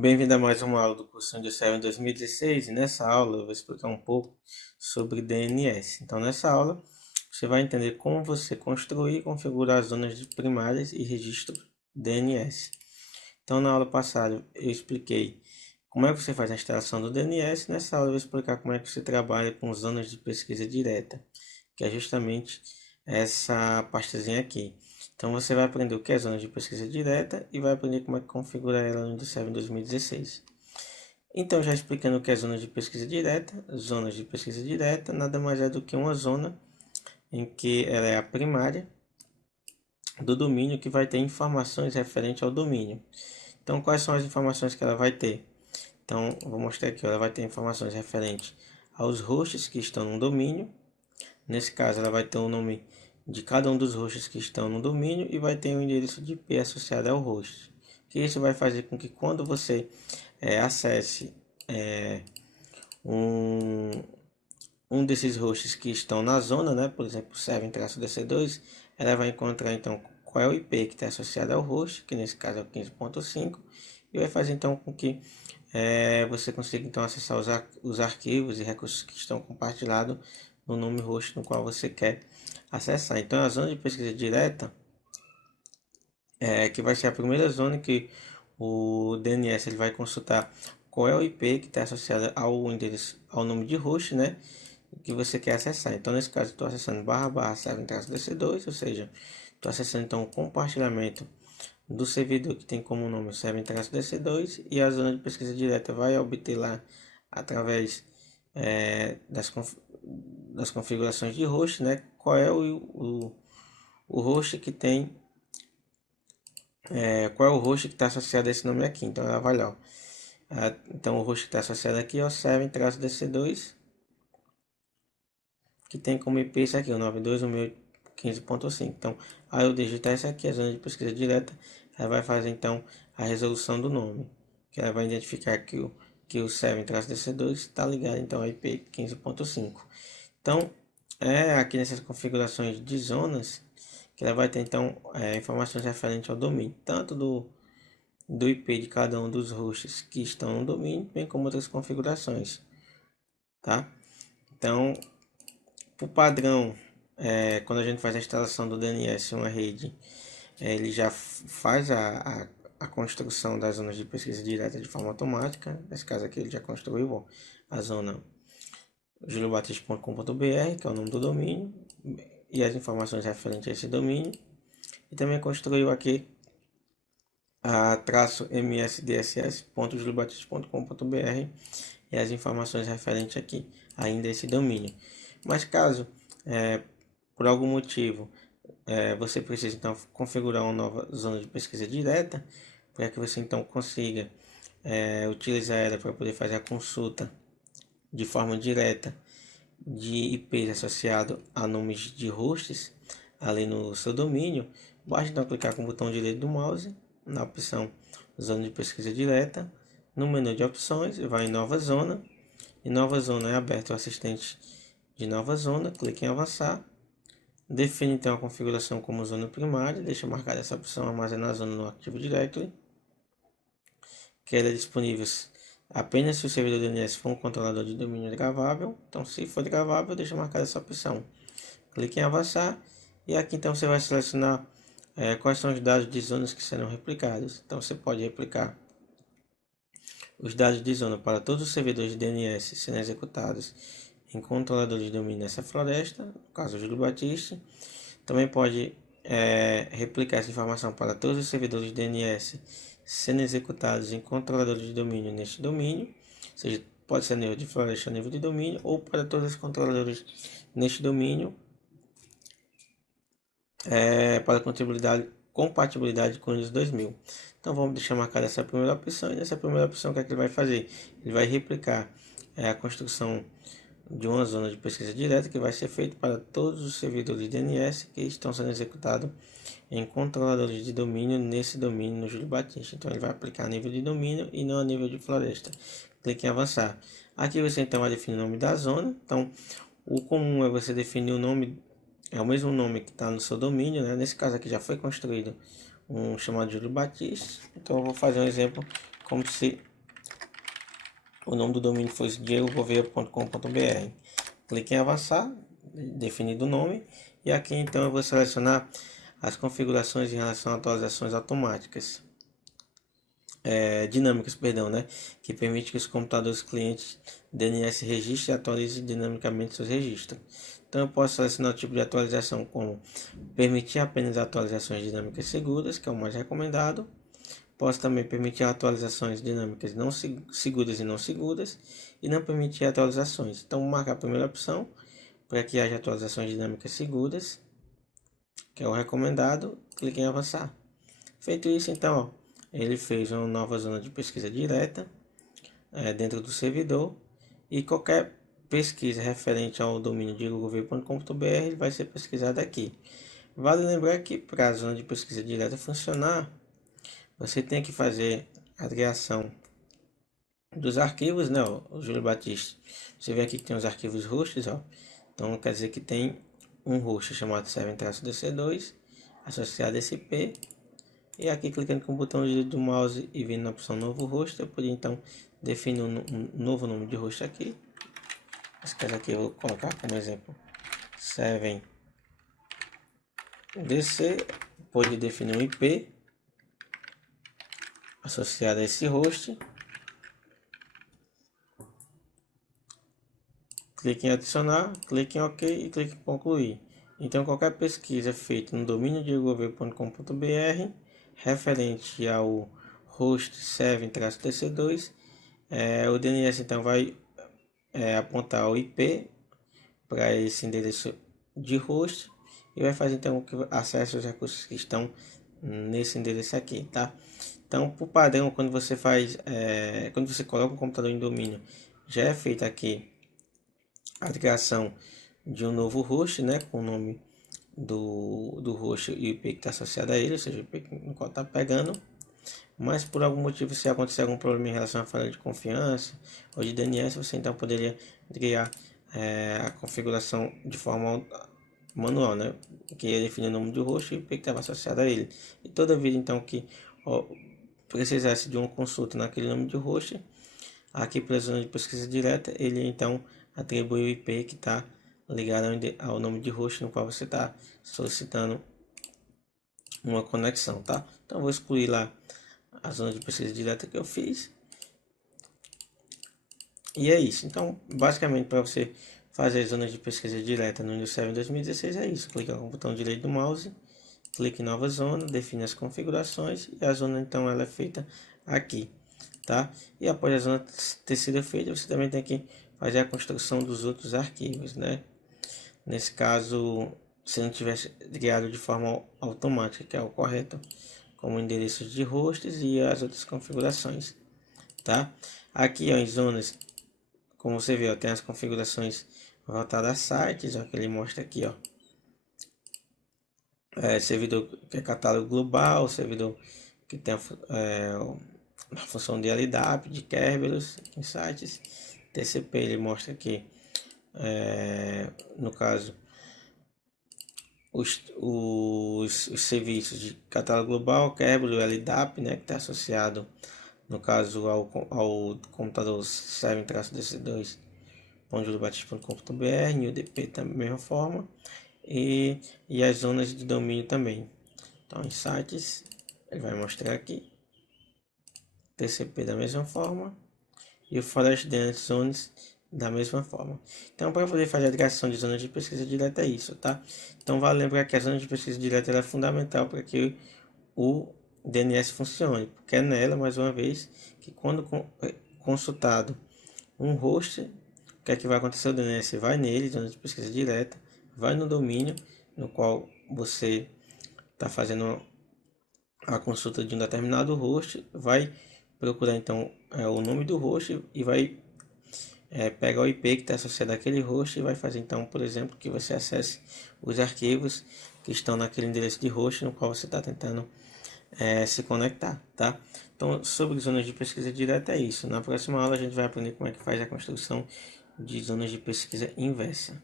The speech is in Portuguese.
Bem-vindo a mais uma aula do curso de Server em 2016 e nessa aula eu vou explicar um pouco sobre DNS. Então nessa aula você vai entender como você construir e configurar as zonas primárias e registro DNS. Então na aula passada eu expliquei como é que você faz a instalação do DNS, nessa aula eu vou explicar como é que você trabalha com zonas de pesquisa direta, que é justamente essa pastazinha aqui. Então você vai aprender o que é zona de pesquisa direta e vai aprender como é que configura ela no Windows Server em 2016. Então, já explicando o que é zona de pesquisa direta, zonas de pesquisa direta nada mais é do que uma zona em que ela é a primária do domínio que vai ter informações referentes ao domínio. Então, quais são as informações que ela vai ter? Então, vou mostrar aqui, ela vai ter informações referentes aos hosts que estão no domínio. Nesse caso, ela vai ter o nome de cada um dos hosts que estão no domínio e vai ter um endereço de IP associado ao host. Que isso vai fazer com que quando você acesse um, um desses hosts que estão na zona, né, por exemplo, server-dc2, ela vai encontrar então qual é o IP que está associado ao host, que nesse caso é o 15.5, e vai fazer então com que você consiga então acessar os arquivos e recursos que estão compartilhados no nome host no qual você quer acessar. Então a zona de pesquisa direta que vai ser a primeira zona que o DNS ele vai consultar qual é o IP que está associado ao endereço, ao nome de host, né, que você quer acessar. Então nesse caso estou acessando //server-dc2, ou seja, estou acessando então o compartilhamento do servidor que tem como nome server-dc2 e a zona de pesquisa direta vai obter lá através das configurações de host, né? Qual é o host que tem, qual é o host que está associado a esse nome aqui. Então ela vai lá, ó. Então o host que está associado aqui é o server-dc2, que tem como IP esse aqui, o 92.1.15.5. Então ao eu digitar esse aqui, a zona de pesquisa direta, ela vai fazer então a resolução do nome, que ela vai identificar que o server-dc2 está ligado então ao IP 15.5. Então aqui nessas configurações de zonas que ela vai ter então informações referentes ao domínio, tanto do IP de cada um dos hosts que estão no domínio, bem como outras configurações, tá? Então, por padrão, quando a gente faz a instalação do DNS em uma rede, ele já faz a construção das zonas de pesquisa direta de forma automática. Nesse caso aqui ele já construiu a zona juliobatista.com.br, que é o nome do domínio, e as informações referentes a esse domínio. E também construiu aqui a -msdss.juliobatista.com.br e as informações referentes aqui ainda a esse domínio. Mas caso por algum motivo você precisa então configurar uma nova zona de pesquisa direta para que você então consiga utilizar ela para poder fazer a consulta de forma direta de IPs associado a nomes de hosts ali no seu domínio. Basta então clicar com o botão direito do mouse na opção zona de pesquisa direta, no menu de opções, vai em nova zona. Em nova zona é aberto o assistente de nova zona, clique em avançar, define então a configuração como zona primária, deixa marcada essa opção armazenar zona no Active Directory, que ela é disponível apenas se o servidor DNS for um controlador de domínio gravável. Então se for gravável, deixa marcada essa opção, clique em avançar e aqui então você vai selecionar quais são os dados de zonas que serão replicados. Então você pode replicar os dados de zona para todos os servidores de DNS sendo executados em controladores de domínio nessa floresta, no caso o Júlio Batista. Também pode replicar essa informação para todos os servidores de DNS sendo executados em controladores de domínio neste domínio, ou seja, pode ser a nível de floresta, a nível de domínio, ou para todos os controladores neste domínio, para compatibilidade com o Windows 2000. Então vamos deixar marcada essa primeira opção, e nessa primeira opção o que é que ele vai fazer? Ele vai replicar a construção de uma zona de pesquisa direta que vai ser feita para todos os servidores de DNS que estão sendo executados em controladores de domínio nesse domínio no Júlio Batista. Então ele vai aplicar a nível de domínio e não a nível de floresta. Clique em avançar. Aqui você então vai definir o nome da zona. Então o comum é você definir o nome, é o mesmo nome que está no seu domínio, né? Nesse caso aqui já foi construído um chamado Júlio Batista. Então eu vou fazer um exemplo como se o nome do domínio for diegogouveia.com.br. Clique em avançar, definido o nome, e aqui então eu vou selecionar as configurações em relação a atualizações automáticas. Dinâmicas, perdão, né? Que permite que os computadores clientes DNS registrem e atualizem dinamicamente seus registros. Então eu posso selecionar o tipo de atualização como permitir apenas atualizações dinâmicas seguras, que é o mais recomendado. Posso também permitir atualizações dinâmicas não seguras e não seguras, e não permitir atualizações. Então vou marcar a primeira opção para que haja atualizações dinâmicas seguras, que é o recomendado. Clique em avançar. Feito isso, então, ó, ele fez uma nova zona de pesquisa direta dentro do servidor, e qualquer pesquisa referente ao domínio de diegogouveia.com.br vai ser pesquisada aqui. Vale lembrar que para a zona de pesquisa direta funcionar, você tem que fazer a criação dos arquivos, né? Ó, o Júlio Batista. Você vê aqui que tem os arquivos hosts, ó. Então quer dizer que tem um host chamado 7-DC2 associado a esse IP. E aqui, clicando com o botão direito do mouse e vindo na opção novo host, eu poderia então definir um novo nome de host aqui. Esse caso aqui eu vou colocar como exemplo 7DC. Pode definir um IP associado a esse host. Clique em adicionar, clique em OK e clique em concluir. Então qualquer pesquisa feita no domínio diegogouveia.com.br referente ao host 7-TC2, o DNS então vai apontar o IP para esse endereço de host e vai fazer então acesso aos recursos que estão nesse endereço aqui, tá? Então, por padrão, quando você coloca um computador em domínio, já é feita aqui a criação de um novo host, né, com o nome do host e o IP que está associado a ele, ou seja, o IP no qual está pegando. Mas por algum motivo, se acontecer algum problema em relação à falha de confiança ou de DNS, você então poderia criar a configuração de forma manual, né? Que ia definir o nome do host e o IP que estava associado a ele. E toda vez então que precisasse de uma consulta naquele nome de host, aqui pela zona de pesquisa direta, ele então atribui o IP que está ligado ao nome de host no qual você está solicitando uma conexão, tá? Então vou excluir lá a zona de pesquisa direta que eu fiz. E é isso. Então, basicamente, para você fazer zonas de pesquisa direta no Windows 7 2016 é isso. Clica com o botão direito do mouse, clique em nova zona, define as configurações e a zona então ela é feita aqui, tá? E após a zona ter sido feita, você também tem que fazer a construção dos outros arquivos, né? Nesse caso, se não tivesse criado de forma automática, que é o correto, como endereços de hosts e as outras configurações, tá? Aqui, ó, em zonas, como você vê, ó, tem as configurações voltadas a sites, ó, que ele mostra aqui, ó. Servidor que é catálogo global, servidor que tem a função de LDAP, de Kerberos em sites. TCP ele mostra aqui, no caso, os serviços de catálogo global, Kerberos, LDAP, né, que está associado, no caso, ao computador 7-DC2.juliobaptista.com.br, e o DP da mesma forma, e as zonas de domínio também. Então, em sites, ele vai mostrar aqui, TCP da mesma forma, e o Forest Dance Zones da mesma forma. Então, para poder fazer a criação de zonas de pesquisa direta é isso, tá? Então, vale lembrar que a zona de pesquisa direta é fundamental para que o DNS funcione, porque é nela, mais uma vez, que quando consultado um host, o que é que vai acontecer? O DNS vai nele, zona de pesquisa direta, vai no domínio no qual você está fazendo a consulta de um determinado host, vai procurar então o nome do host e vai pegar o IP que está associado àquele host e vai fazer então, por exemplo, que você acesse os arquivos que estão naquele endereço de host no qual você está tentando se conectar, tá? Então, sobre zonas de pesquisa direta é isso. Na próxima aula a gente vai aprender como é que faz a construção de zonas de pesquisa inversa.